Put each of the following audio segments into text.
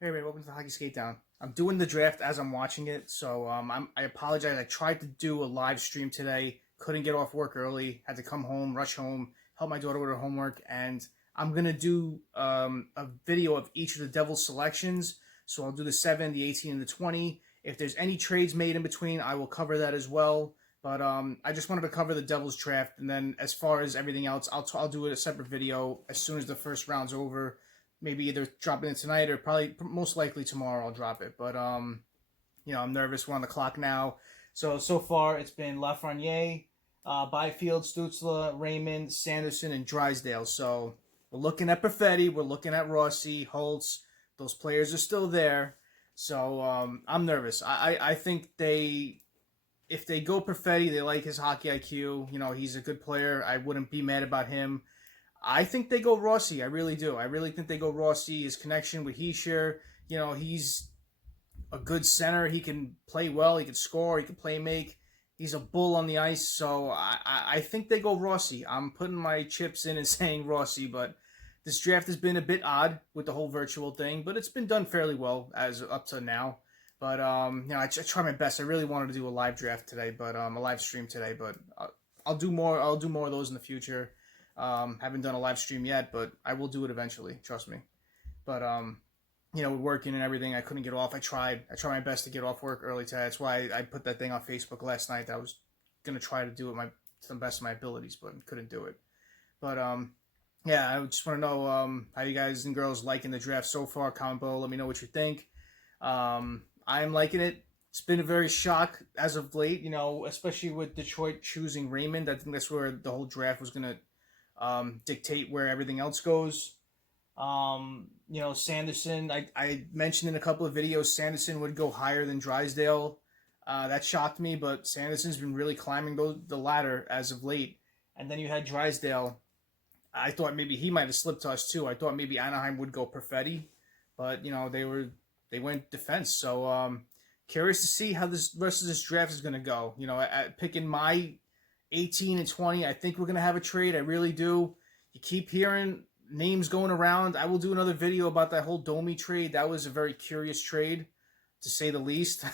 Hey, everybody, welcome to the Hockey Skate Down. I'm doing the draft as I'm watching it, so I apologize. I tried to do a live stream today, couldn't get off work early, had to come home, rush home, help my daughter with her homework, and I'm gonna do a video of each of the Devils selections. So I'll do the 7, the 18, and the 20. If there's any trades made in between, I will cover that as well. But I just wanted to cover the Devils draft, and then as far as everything else, I'll do a separate video as soon as the first round's over. Maybe either dropping it tonight or probably most likely tomorrow I'll drop it. But I'm nervous. We're on the clock now. So far it's been Lafreniere, Byfield, Stutzle, Raymond, Sanderson, and Drysdale. So we're looking at Perfetti. We're looking at Rossi, Holtz. Those players are still there. So I'm nervous. I think if they go Perfetti, they like his hockey IQ. He's a good player. I wouldn't be mad about him. I think they go Rossi. I really do. I really think they go Rossi. His connection with Heischer, he's a good center. He can play well. He can score. He can play make. He's a bull on the ice. So I think they go Rossi. I'm putting my chips in and saying Rossi, but this draft has been a bit odd with the whole virtual thing, but it's been done fairly well as up to now. But I try my best. I really wanted to do a live draft today, but a live stream today. But I'll do more. I'll do more of those in the future. Haven't done a live stream yet, but I will do it eventually. Trust me. But with working and everything, I couldn't get off. I tried my best to get off work early today. That's why I put that thing on Facebook last night. That I was gonna try to do it to the best of my abilities, but couldn't do it. But I just want to know how you guys and girls liking the draft so far. Comment below. Let me know what you think. I am liking it. It's been a very shock as of late. Especially with Detroit choosing Raymond. I think that's where the whole draft was gonna dictate where everything else goes. Sanderson, I mentioned in a couple of videos, Sanderson would go higher than Drysdale. That shocked me, but Sanderson's been really climbing the ladder as of late. And then you had Drysdale. I thought maybe he might have slipped to us too. I thought maybe Anaheim would go Perfetti, but they went defense. So curious to see how this rest of this draft is going to go. Picking my 18 and 20, I think we're going to have a trade. I really do. You keep hearing names going around. I will do another video about that whole Domi trade. That was a very curious trade, to say the least.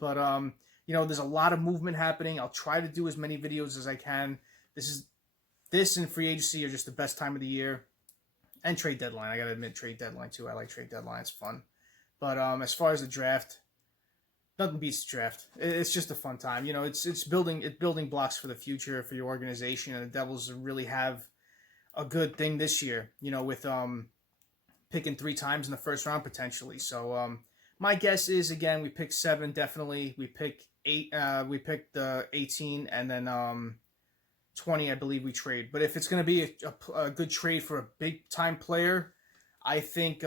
But, there's a lot of movement happening. I'll try to do as many videos as I can. This and free agency are just the best time of the year. And trade deadline. I got to admit, trade deadline, too. I like trade deadline. It's fun. But as far as the draft, nothing beats the draft. It's just a fun time. It's building blocks for the future for your organization, and the Devils really have a good thing this year. With picking 3 times in the first round potentially. So my guess is, again, we pick 7 definitely. We pick 8. We pick the 18, and then 20. I believe we trade. But if it's going to be a good trade for a big time player, I think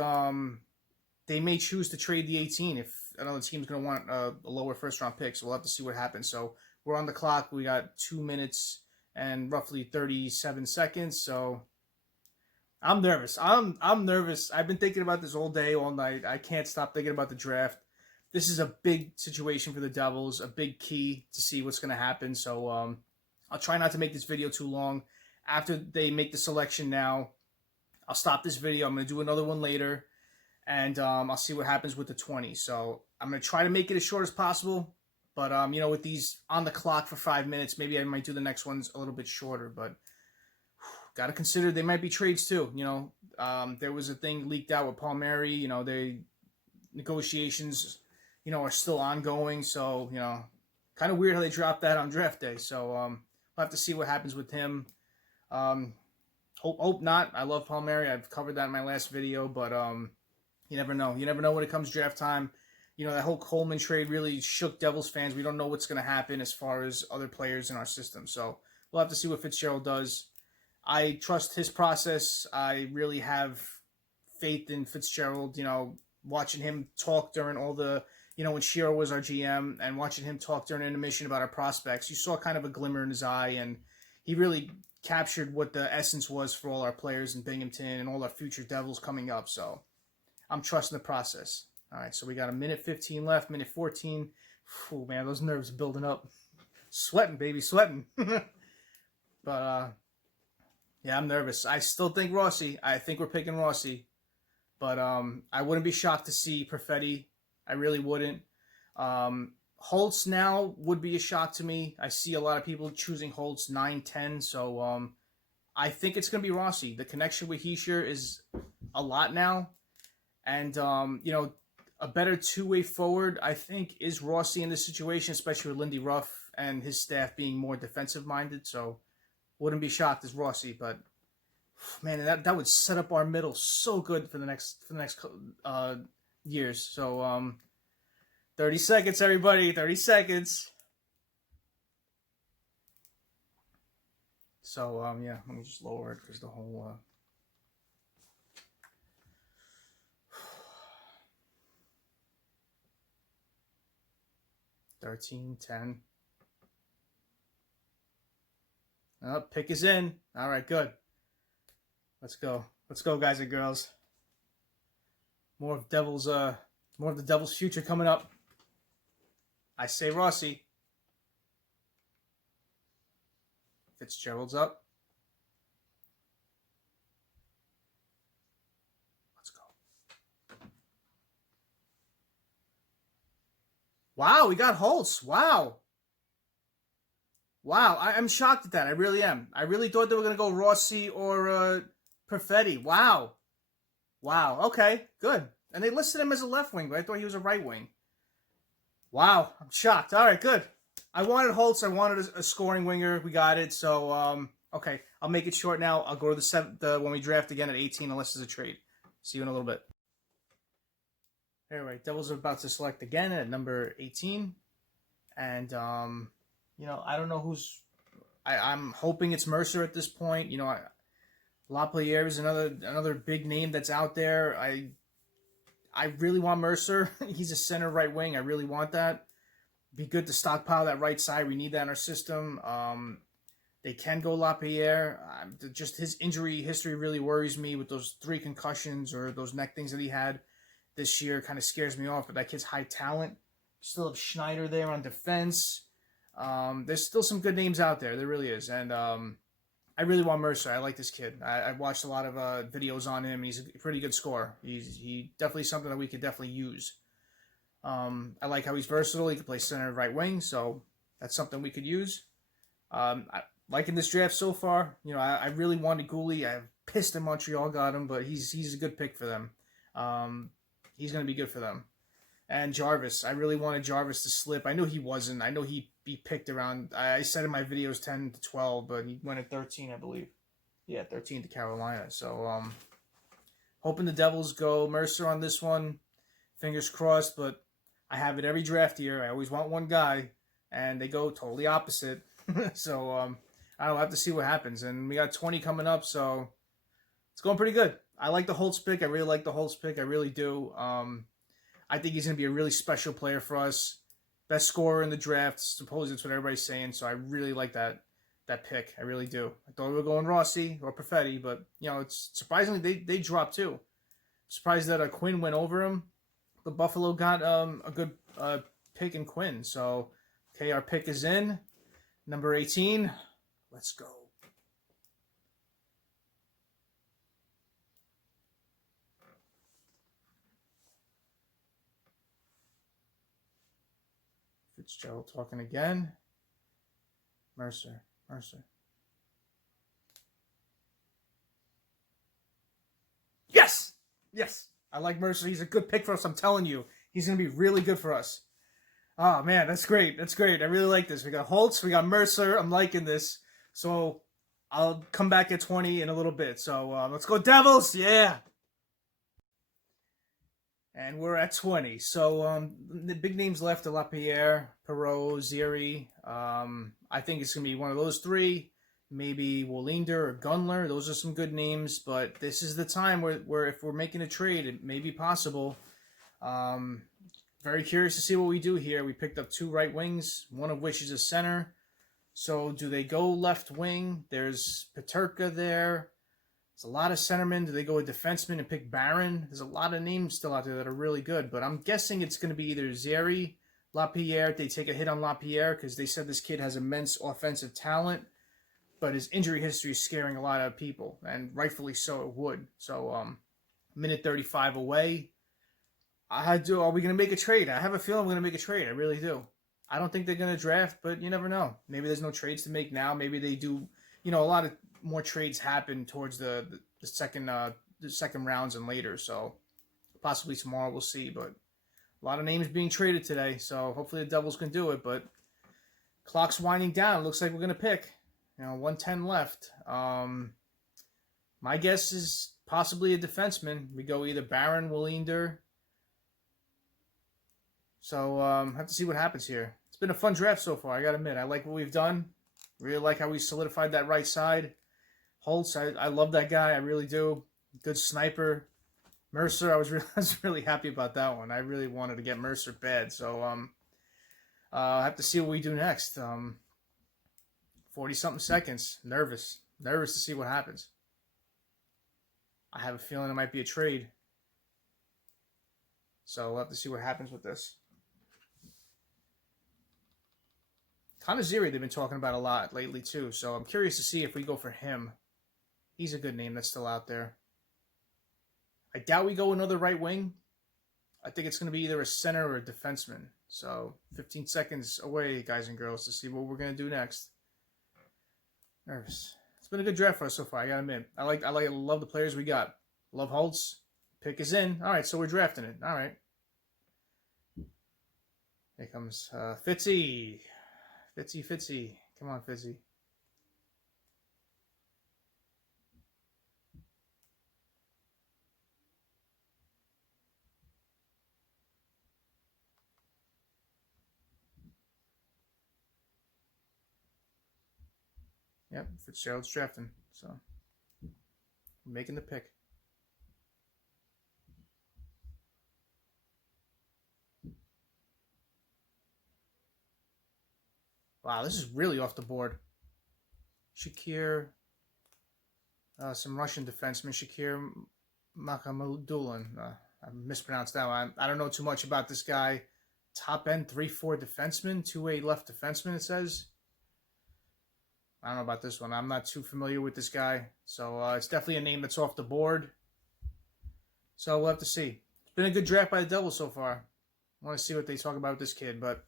they may choose to trade the 18 if another team's going to want a lower first-round pick, so we'll have to see what happens. So we're on the clock. We got 2 minutes and roughly 37 seconds, so I'm nervous. I'm nervous. I've been thinking about this all day, all night. I can't stop thinking about the draft. This is a big situation for the Devils, a big key to see what's going to happen. So I'll try not to make this video too long. After they make the selection now, I'll stop this video. I'm going to do another one later. And I'll see what happens with the 20. So I'm going to try to make it as short as possible. But, with these on the clock for 5 minutes, maybe I might do the next ones a little bit shorter. But got to consider they might be trades too. There was a thing leaked out with Palmieri. The negotiations, are still ongoing. So, kind of weird how they dropped that on draft day. So we'll have to see what happens with him. Hope not. I love Palmieri. I've covered that in my last video. But you never know. You never know when it comes draft time. That whole Coleman trade really shook Devils fans. We don't know what's going to happen as far as other players in our system. So we'll have to see what Fitzgerald does. I trust his process. I really have faith in Fitzgerald. Watching him talk during all the, when Shiro was our GM, and watching him talk during intermission about our prospects, you saw kind of a glimmer in his eye, and he really captured what the essence was for all our players in Binghamton and all our future Devils coming up. So I'm trusting the process. All right, so we got a minute 15 left, minute 14. Oh, man, those nerves are building up. Sweating, baby, sweating. But, yeah, I'm nervous. I still think Rossi. I think we're picking Rossi. But I wouldn't be shocked to see Perfetti. I really wouldn't. Holtz now would be a shock to me. I see a lot of people choosing Holtz 9, 10. So I think it's going to be Rossi. The connection with Heischer is a lot now. And, a better two-way forward, I think, is Rossi in this situation, especially with Lindy Ruff and his staff being more defensive-minded. So wouldn't be shocked as Rossi. But, man, that would set up our middle so good for the next years. So 30 seconds, everybody. 30 seconds. So, yeah, let me just lower it because the whole... 13, 10. Oh, pick is in. All right, good. Let's go. Let's go, guys and girls. More of the Devil's future coming up. I say Rossi. Fitzgerald's up. Let's go. Wow, we got Holtz. Wow. Wow, I'm shocked at that. I really am. I really thought they were going to go Rossi or Perfetti. Wow. Wow, okay, good. And they listed him as a left wing, but I thought he was a right wing. Wow, I'm shocked. All right, good. I wanted Holtz. I wanted a scoring winger. We got it. So, okay, I'll make it short now. I'll go to the when we draft again at 18, unless there's a trade. See you in a little bit. All right, Devils are about to select again at number 18. And, I don't know who's... I'm hoping it's Mercer at this point. Lafreniere is another big name that's out there. I really want Mercer. He's a center right wing. I really want that. Be good to stockpile that right side. We need that in our system. They can go Lafreniere. Just his injury history really worries me with those 3 concussions or those neck things that he had this year. Kind of scares me off. But that kid's high talent. Still have Schneider there on defense. There's still some good names out there. There really is. And I really want Mercer. I like this kid. I watched a lot of videos on him. He's a pretty good scorer. He definitely something that we could definitely use. I like how he's versatile. He can play center and right wing, so that's something we could use. Liking this draft so far. I really wanted Guhle. I'm pissed that Montreal got him, but he's a good pick for them. He's going to be good for them. And Jarvis. I really wanted Jarvis to slip. I knew he wasn't. I know he'd be picked around, I said in my videos 10 to 12, but he went at 13, I believe. Yeah, 13 to Carolina. So, hoping the Devils go Mercer on this one. Fingers crossed, but I have it every draft year. I always want one guy, and they go totally opposite. So, I'll have to see what happens. And we got 20 coming up, so it's going pretty good. I like the Holtz pick. I really like the Holtz pick. I really do. I think he's going to be a really special player for us. Best scorer in the draft. Suppose that's what everybody's saying. So I really like that pick. I really do. I thought we were going Rossi or Perfetti, but it's surprisingly they dropped too. Surprised that Quinn went over him, but Buffalo got a good pick in Quinn. So okay, our pick is in. Number 18. Let's go. Fitzgerald talking again. Mercer. Yes! Yes! I like Mercer. He's a good pick for us. I'm telling you. He's going to be really good for us. Oh, man. That's great. That's great. I really like this. We got Holtz. We got Mercer. I'm liking this. So, I'll come back at 20 in a little bit. So, let's go Devils. Yeah! And we're at 20. So the big names left are Lafreniere, Perreault, Zeri. I think it's going to be one of those 3. Maybe Wallinder or Gunler. Those are some good names. But this is the time where if we're making a trade, it may be possible. Very curious to see what we do here. We picked up 2 right wings, one of which is a center. So do they go left wing? There's Peterka there. There's a lot of centermen. Do they go a defenseman and pick Barron? There's a lot of names still out there that are really good, but I'm guessing it's going to be either Zeri, Lapierre. They take a hit on Lapierre because they said this kid has immense offensive talent, but his injury history is scaring a lot of people, and rightfully so it would. So minute 35 away. Are we going to make a trade? I have a feeling we're going to make a trade. I really do. I don't think they're going to draft, but you never know. Maybe there's no trades to make now. Maybe they do. You know, a lot of more trades happen towards the second rounds and later. So possibly tomorrow, we'll see. But a lot of names being traded today. So hopefully the Devils can do it. But clock's winding down. It looks like we're going to pick. 1:10 left. My guess is possibly a defenseman. We go either Barron, Willander. So have to see what happens here. It's been a fun draft so far, I got to admit. I like what we've done. Really like how we solidified that right side. Holtz, I love that guy. I really do. Good sniper. Mercer, I was really happy about that one. I really wanted to get Mercer bad. So I'll have to see what we do next. 40-something seconds. Nervous to see what happens. I have a feeling it might be a trade. So we'll have to see what happens with this. Conaziri, they've been talking about a lot lately too, so I'm curious to see if we go for him. He's a good name that's still out there. I doubt we go another right wing. I think it's going to be either a center or a defenseman. So 15 seconds away, guys and girls, to see what we're going to do next. Nervous. It's been a good draft for us so far, I got to admit. I love the players we got. Love Holtz. Pick is in. All right, so we're drafting it. All right. Here comes Fitzy. Fitzy. Come on, Fitzy. Yep, Fitzgerald's drafting. So, making the pick. Wow, this is really off the board. Shakir, some Russian defenseman, Shakir Makhamadullin. I mispronounced that one. I don't know too much about this guy. Top end 3-4 defenseman, 2-way left defenseman, it says. I don't know about this one. I'm not too familiar with this guy. So it's definitely a name that's off the board. So we'll have to see. It's been a good draft by the Devils so far. I want to see what they talk about with this kid, but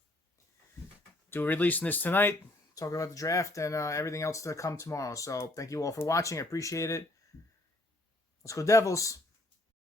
releasing this tonight, talking about the draft and everything else to come tomorrow. So thank you all for watching. I appreciate it. Let's go Devils.